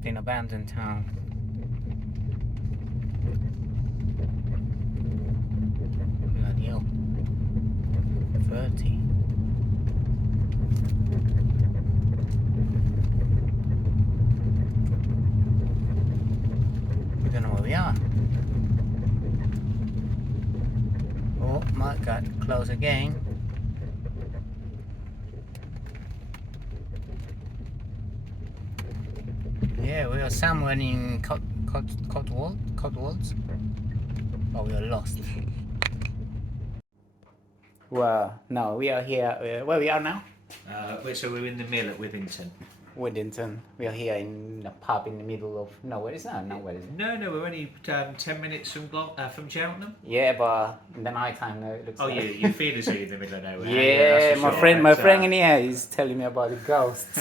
lost in abandoned town. Bloody hell. 30. We don't know where we are. Oh, might get close again. Yeah, we are somewhere in Cotswolds. Oh, we are lost. Well, no, we are here. Where we are now? So we're in the mill at Withington. Withington. We are here in a pub in the middle of nowhere. It's not nowhere, is it? No, we're only 10 minutes from Cheltenham. Yeah, but in the night time, it looks. Oh, like... you feel as though you're in the middle of nowhere. Yeah, that's for my sure. friend in here is telling me about the ghosts.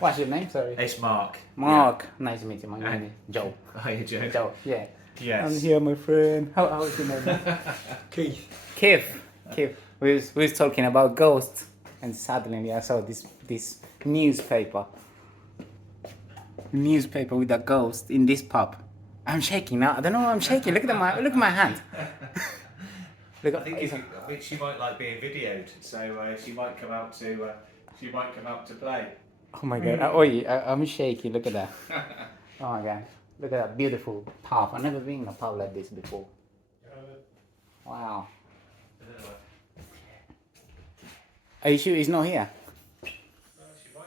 What's your name? Sorry. It's Mark. Mark. Yeah. Nice to meet you. My name is Joe. Hi, Joe. Joe. Yeah. Yes. I'm here, my friend. How is your name? Keith. Keith. We was talking about ghosts, and suddenly I saw this newspaper with a ghost in this pub. I'm shaking now. I don't know why I'm shaking. Look at my hand. I think she might like being videoed, so she might come out to play. Oh my god! I'm shaking. Look at that. Oh my god! Look at that beautiful pub. I've never been in a pub like this before. Wow. Are you sure he's not here? She might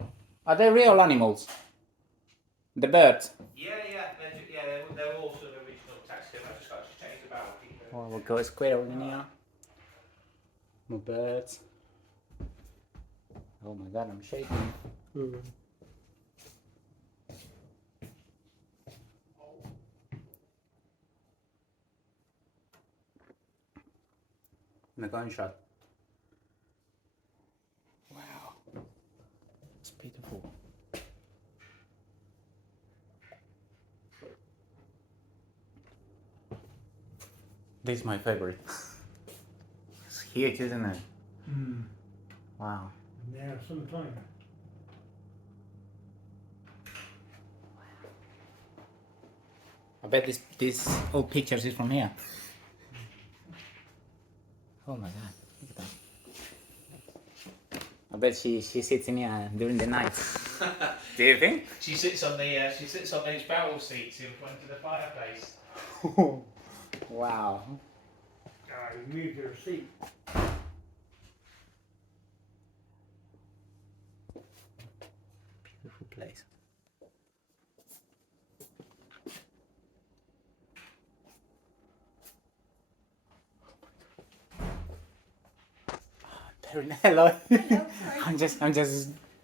be. Are they real animals? The birds? Yeah, they're all sort of original text. I just got to change the barrel. Oh, we've got a squirrel in here. More birds. Oh my god, I'm shaking. And a gunshot. Wow. It's beautiful. This is my favorite. It's huge, isn't it? Wow. Yeah, sometime. I bet this old pictures is from here. Oh my god, look at that. I bet she sits in here during the night. Do you think? She sits on those barrel seats in front of the fireplace. Wow. You moved your seat. Beautiful place. Hello. I'm just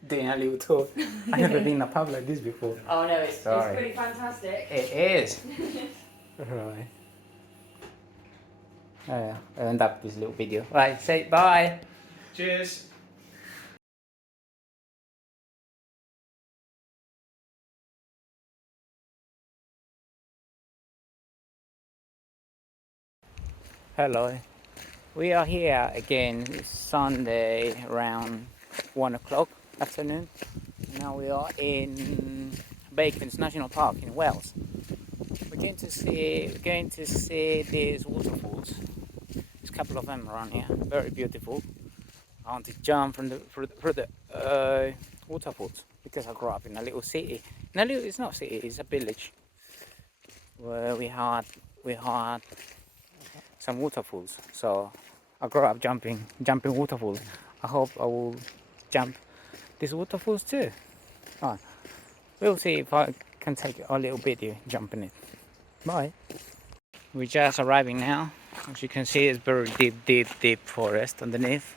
doing a little tour. I've never been in a pub like this before. Oh no, it's Sorry. pretty fantastic. It is. Right. Oh yeah, I'll end up this little video. Right, say bye. Cheers. Hello. We are here again. It's Sunday around 1 o'clock afternoon. Now we are in Brecon National Park in Wales. We're going to see these waterfalls. There's a couple of them around here. Very beautiful. I want to jump from the waterfalls because I grew up in a little city. It's not a city. It's a village where we had some waterfalls. So I grew up jumping waterfalls. I hope I will jump these waterfalls too. Right. We'll see if I can take a little video jumping it. Bye. We're just arriving now. As you can see, it's very deep forest underneath.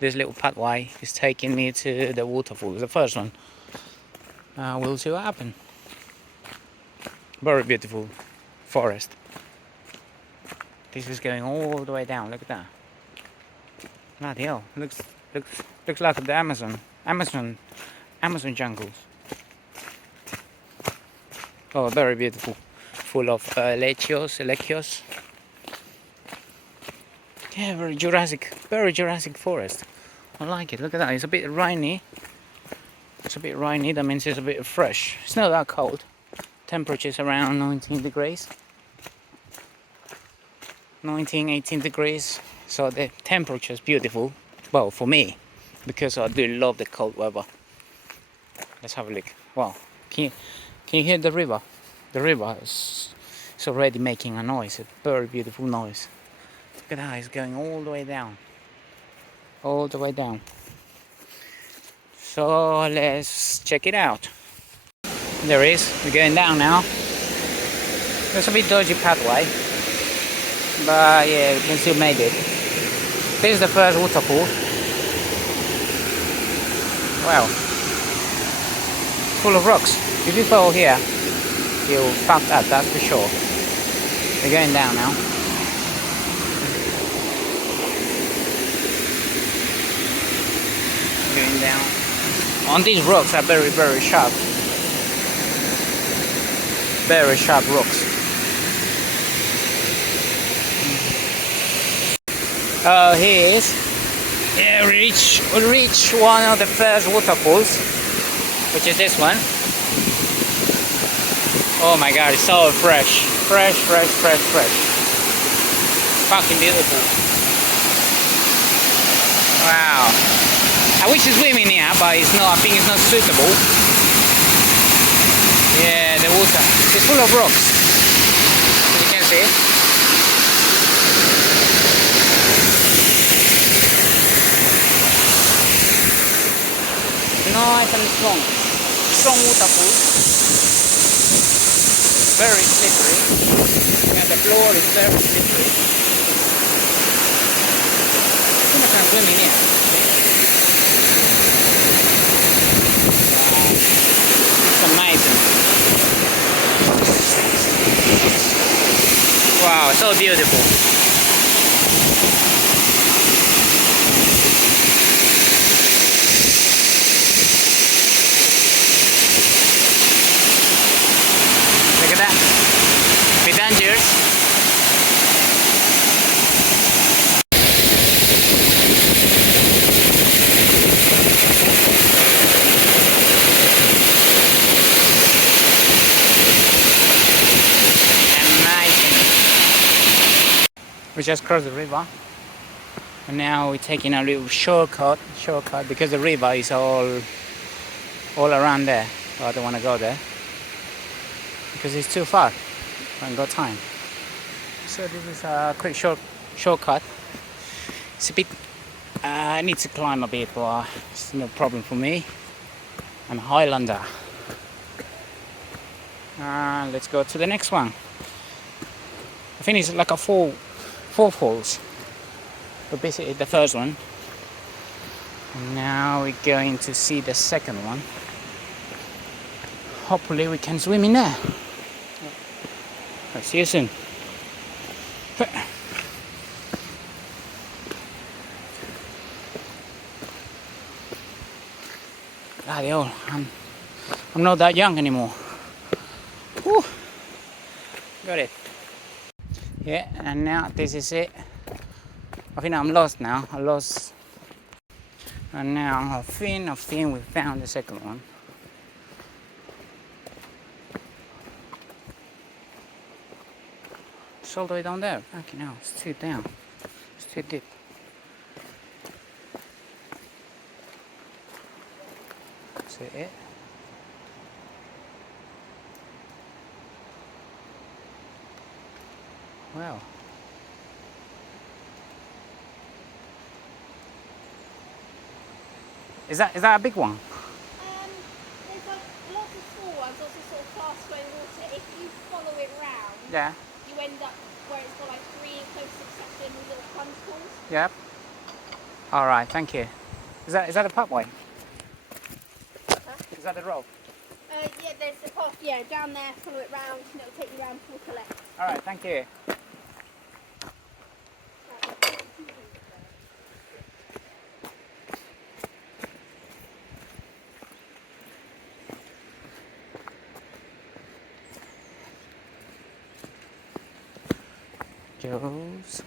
This little pathway is taking me to the waterfall, the first one. We'll see what happens. Very beautiful forest. This is going all the way down. Look at that. Bloody hell! Looks like the Amazon jungles. Oh, very beautiful. Full of lechios. Yeah, very Jurassic forest. I like it. Look at that. It's a bit rainy. It's a bit rainy. That means it's a bit fresh. It's not that cold. Temperature's around 19 degrees. 19, 18 degrees. So the temperature is beautiful. Well, for me, because I do love the cold weather. Let's have a look. Wow. Can you hear the river? The river is already making a noise. A very beautiful noise. Look at that. It's going all the way down. All the way down. So let's check it out. There it is. We're going down now. There's a bit dodgy pathway, but yeah, we can still make it. This is the first waterfall. Wow. Full of rocks. If you fall here, you'll fuck up, that's for sure. We're going down now. Going down. On these rocks are very, very sharp. Very sharp rocks. Oh, here it is. Yeah, we reach one of the first waterfalls, which is this one. Oh my god, it's so fresh. Fresh. Fucking beautiful. Wow. I wish to swim in here, but it's not, I think it's not suitable. Yeah, the water is full of rocks, as you can see. Nice and strong waterfall. Very slippery. Yeah, the floor is very slippery. I think I can swim in here. It's amazing. Wow, so beautiful. Look at that. Be dangerous. Amazing. We just crossed the river. And now we're taking a little shortcut because the river is all around there. So I don't want to go there, because it's too far. I haven't got time. So this is a quick shortcut. It's a bit, I need to climb a bit, but it's no problem for me. I'm a Highlander. Let's go to the next one. I think it's like a four falls. But basically the first one. And now we're going to see the second one. Hopefully we can swim in there. I'll see you soon. Bloody hell, I'm not that young anymore. Whew. Got it. Yeah, and now this is it. I think I'm lost now. I lost. And now I think we found the second one. It's all the way down there. Okay, now it's too down. It's too deep. Is that it? Wow. Is that a big one? There's like lots of small ones, lots of sort of fast flowing water. If you follow it round, Yeah. you end up where it's got like 3 in close succession little plunge pools. Yep. All right. Thank you. Is that a pathway? Huh? Is that the road? Yeah, there's a path, yeah, down there, follow it round, and it'll take you round towards the left. All right. Thank you. Joe's.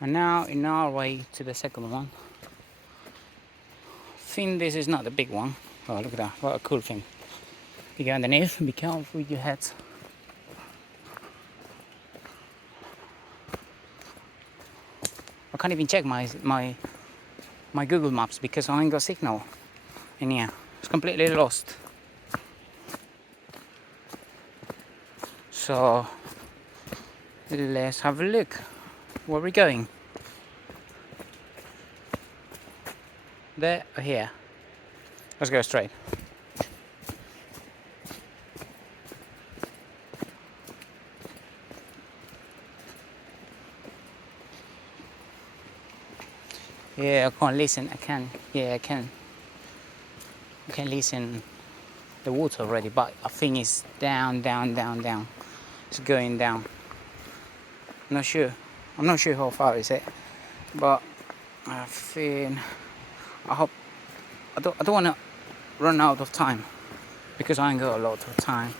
And now in our way to the second one. I think this is not the big one. Oh, look at that, what a cool thing. You go underneath, be careful with your heads. I can't even check my Google Maps because I ain't got signal in here. It's completely lost. So let's have a look. Where are we going? There or here? Let's go straight. Yeah, I can't listen. I can. Yeah, I can. I can listen the water already, but I think it's down, down, down, down. It's going down. I'm not sure. I'm not sure how far is it, but I think I hope I don't want to run out of time because I ain't got a lot of time.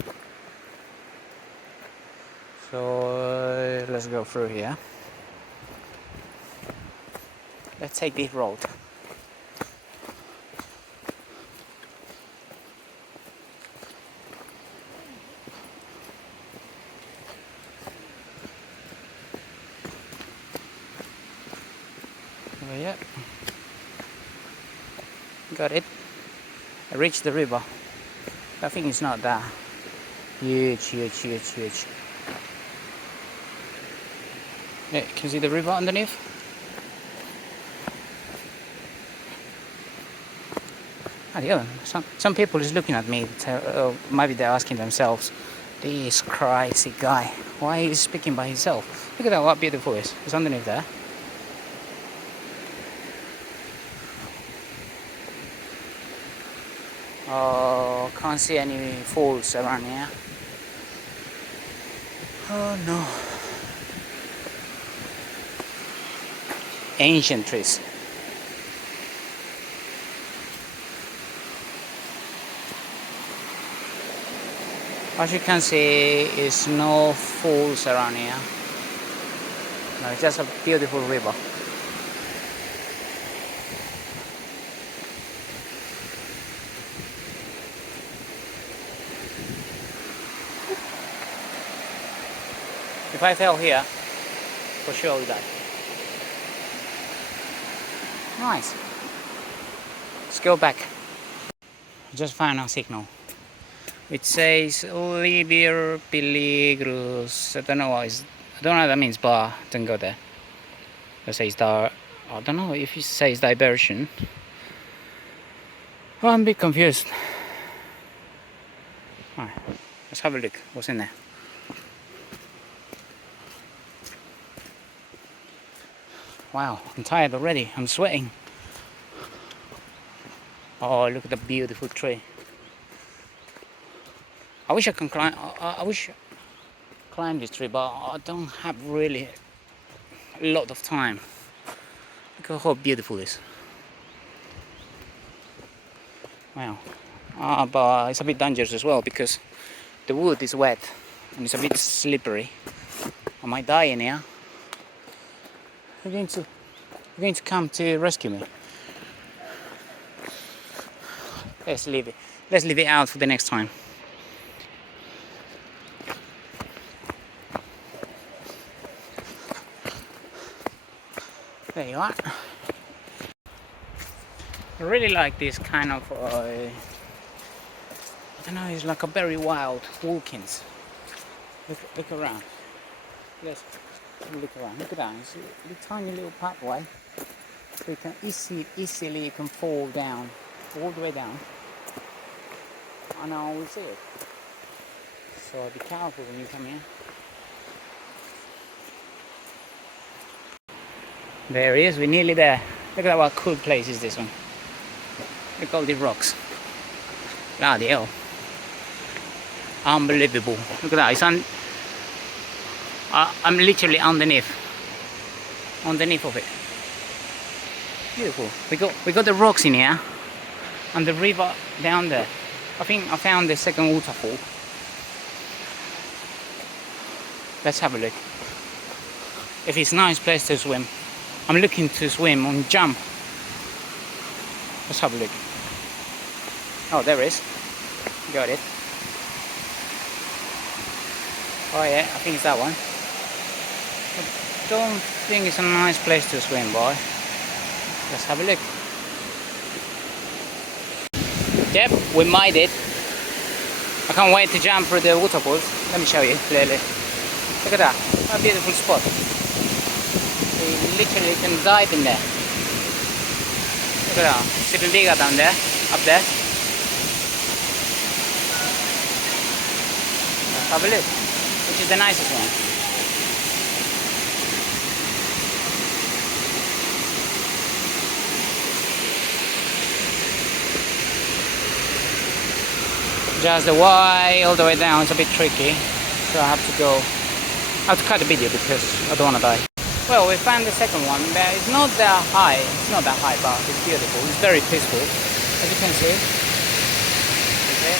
So let's go through here. Let's take this road. Oh, yeah. Got it. I reached the river. I think it's not that huge. Yeah, you can see the river underneath. Oh, yeah. Some people is looking at me. Maybe they're asking themselves, "This crazy guy, why is he speaking by himself?" Look at that, what beautiful it is. It's underneath there. Oh, can't see any falls around here. Oh no. Ancient trees. As you can see, is no falls around here. No, it's just a beautiful river. If I fell here, for sure I would die. Nice. Let's go back. Just found our signal. It says Liber Peligros. I don't know what that means, but don't go there. It says I don't know if it says diversion. Oh, I'm a bit confused. Alright, let's have a look. What's in there? Wow, I'm tired already. I'm sweating. Oh, look at the beautiful tree. I wish I can climb. I wish climb this tree, but I don't have really a lot of time. Look at how beautiful it is. Wow. But it's a bit dangerous as well because the wood is wet and it's a bit slippery. I might die in here. You're going to come to rescue me. Let's leave it out for the next time. There you are. I really like this kind of I don't know, it's like a very wild walkings. Look around. Let's look around. Look at that. It's a tiny little pathway. So you can easily fall down, all the way down. And I will see it. So be careful when you come here. There he is, we're nearly there. Look at what cool place is this one. Look at all these rocks. Bloody hell. Unbelievable. Look at that, it's I'm literally underneath of it. Beautiful. We got the rocks in here and the river down there. I think I found the second waterfall. Let's have a look. If it's a nice place to swim. I'm looking to swim on jump. Let's have a look. Oh, there is. Got it. Oh yeah, I think it's that one. I don't think it's a nice place to swim, boy. Let's have a look. Yep, we made it. I can't wait to jump through the waterfalls. Let me show you clearly. Look at that. What a beautiful spot. You literally can dive in there. Look at that. See the digger down there? Up there? Let's have a look. Which is the nicest one? Just the way all the way down, it's a bit tricky, so I have to cut the video because I don't want to die. Well, we found the second one, but it's not that high, but it's beautiful, it's very peaceful, as you can see. Okay,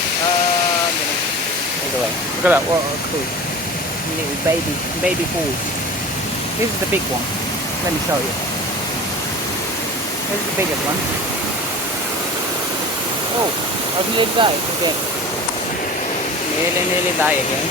all the way. Look at that, what a cool little baby pool. This is the big one, let me show you. This is the biggest one. Oh, I nearly died again. Nearly die again.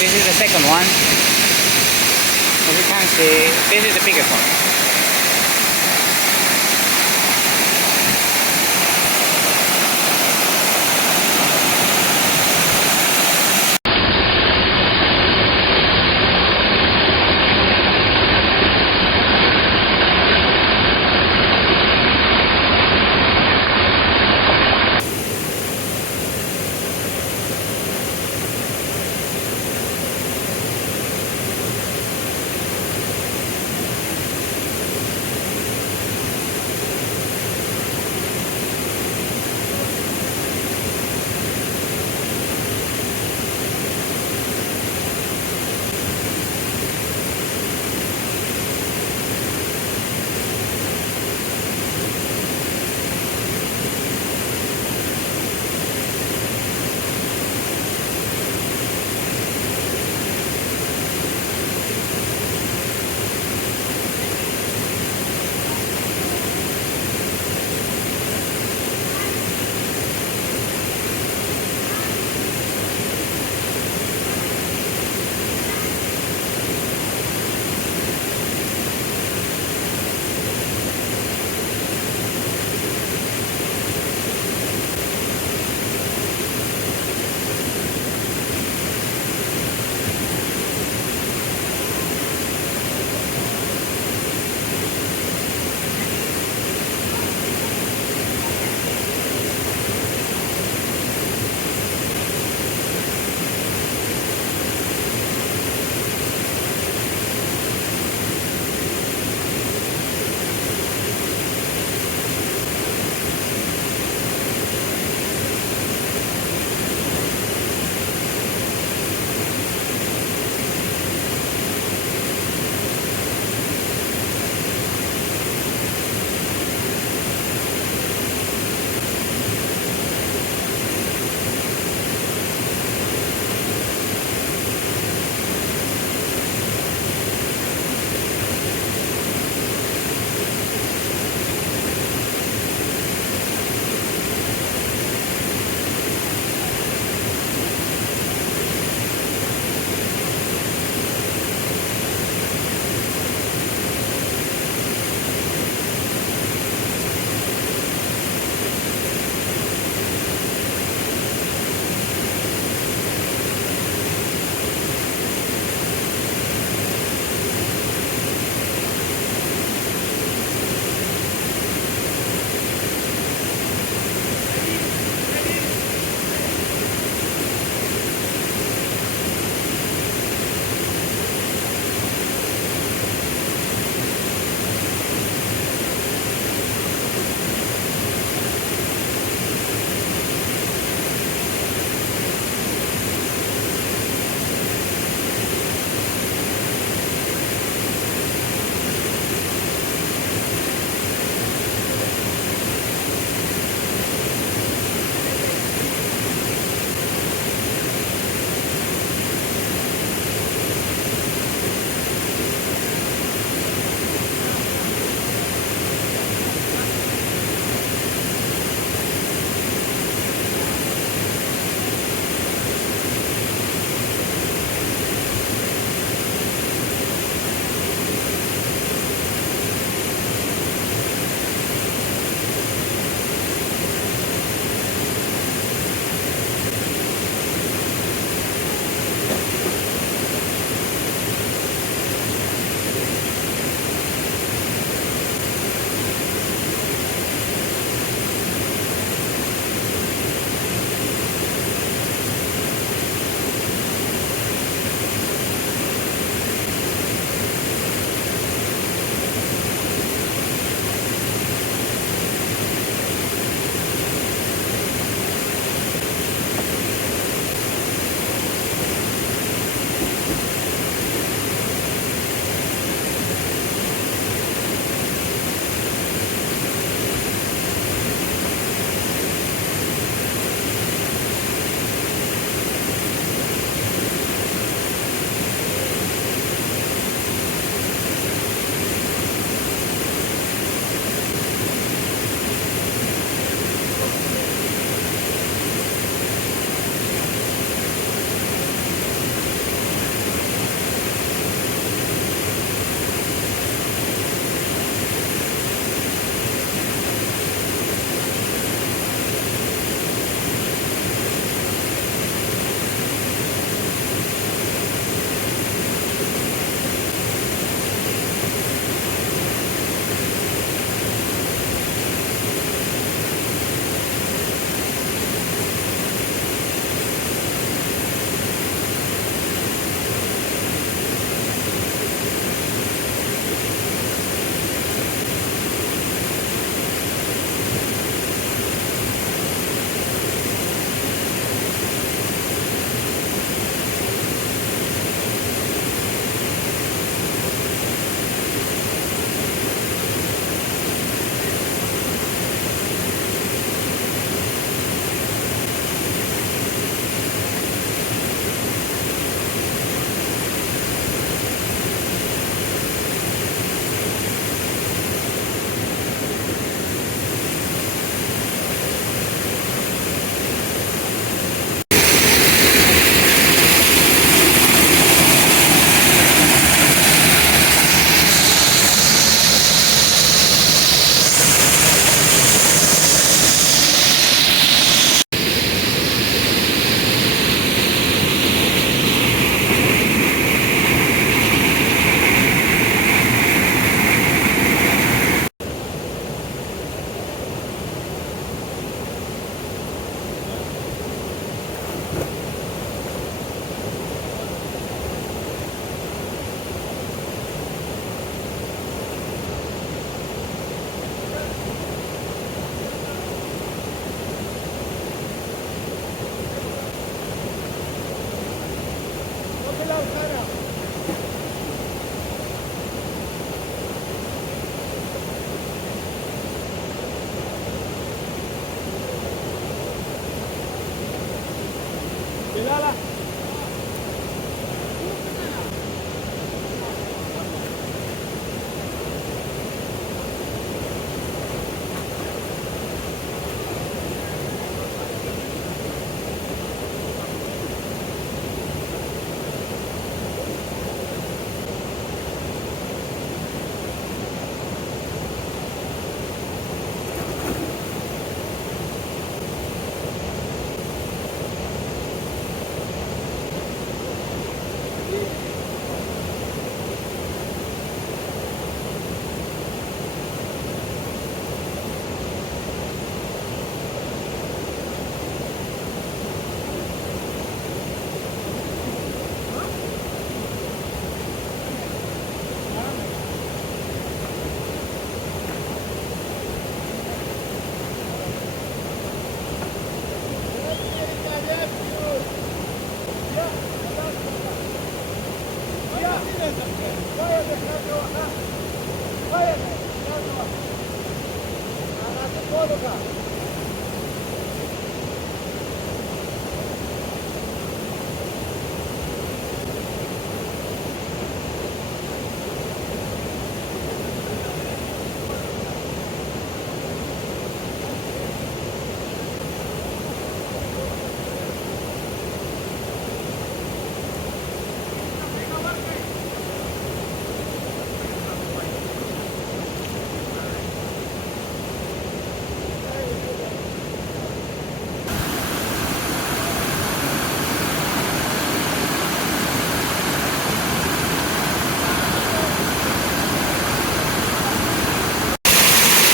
This is the second one. As you can see, this is the biggest one.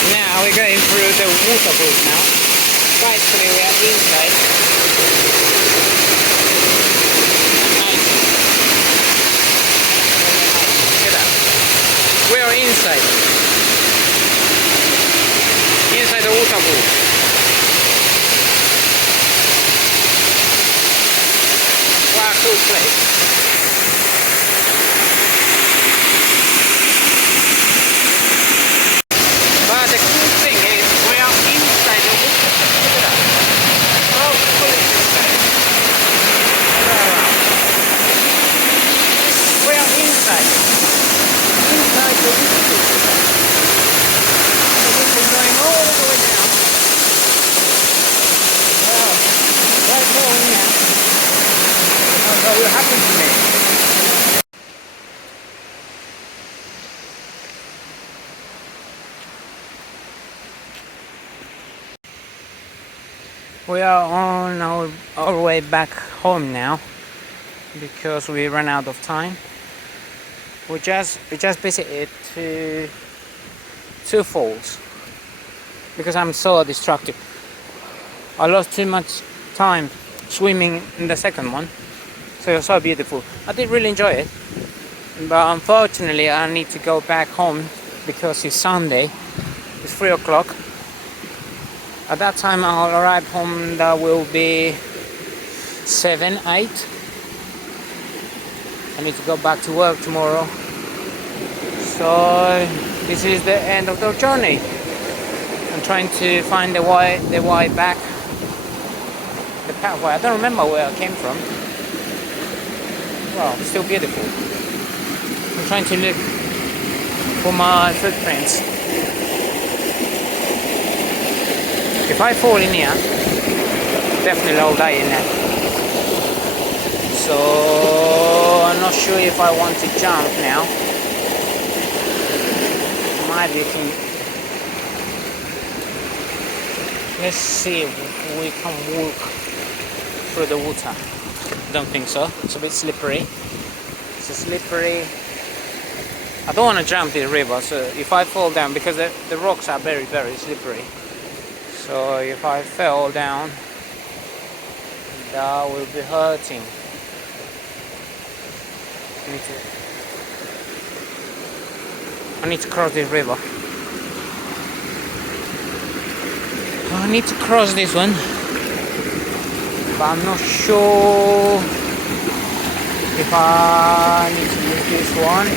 Now we're going through the waterfalls now. Basically we are inside. Nice. Look at that. We are inside. Inside the waterfall. What a cool place. But the cool thing is we are inside the water. Look at that. How cool is this place? We are inside. Inside the water. The wind is going all the way down. Wow. Quite cool in here. What will happen to me? We are on our way back home now because we ran out of time. We just visited two falls because I'm so distracted. I lost too much time swimming in the second one, so it was so beautiful. I did really enjoy it, but unfortunately I need to go back home because it's Sunday. It's 3 o'clock. At that time I'll arrive home, that will be 7, 8. I need to go back to work tomorrow. So this is the end of the journey. I'm trying to find the way back, the pathway. I don't remember where I came from. Wow, still beautiful. I'm trying to look for my footprints. If I fall in here, definitely I'll die in there. So I'm not sure if I want to jump now. Maybe let's see if we can walk through the water. Don't think so. It's a bit slippery. It's slippery. I don't want to jump the river, so if I fall down, because the rocks are very, very slippery. So if I fell down, that will be hurting. I need to cross this river. I need to cross this one, but I'm not sure if I need to use this one,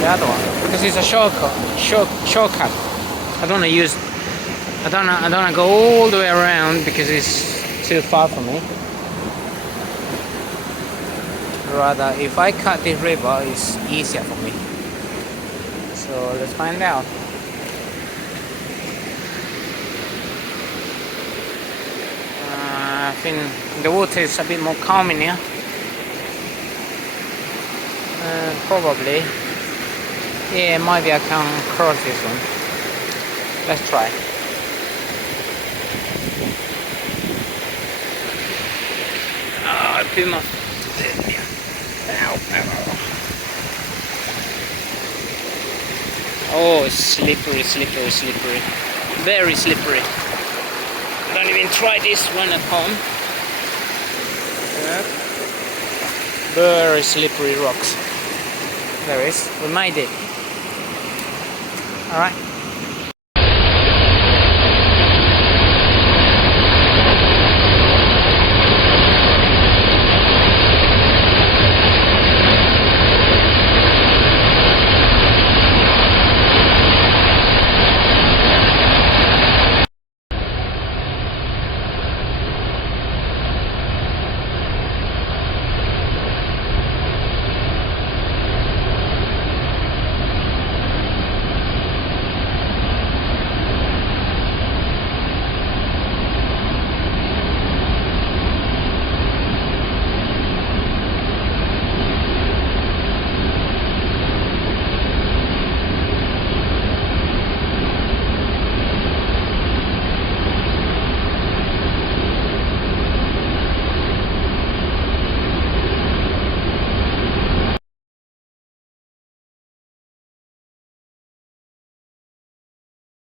the other one, because it's a shortcut. I don't want to use. I don't want to go all the way around because it's too far for me. Rather, if I cut this river, it's easier for me. So let's find out. I think the water is a bit more calm in here. Probably. Yeah, maybe I can cross this one. Let's try. I put my Oh, it's slippery. Very slippery. Don't even try this one at home. Yeah. Very slippery rocks. There is. We made it. Alright.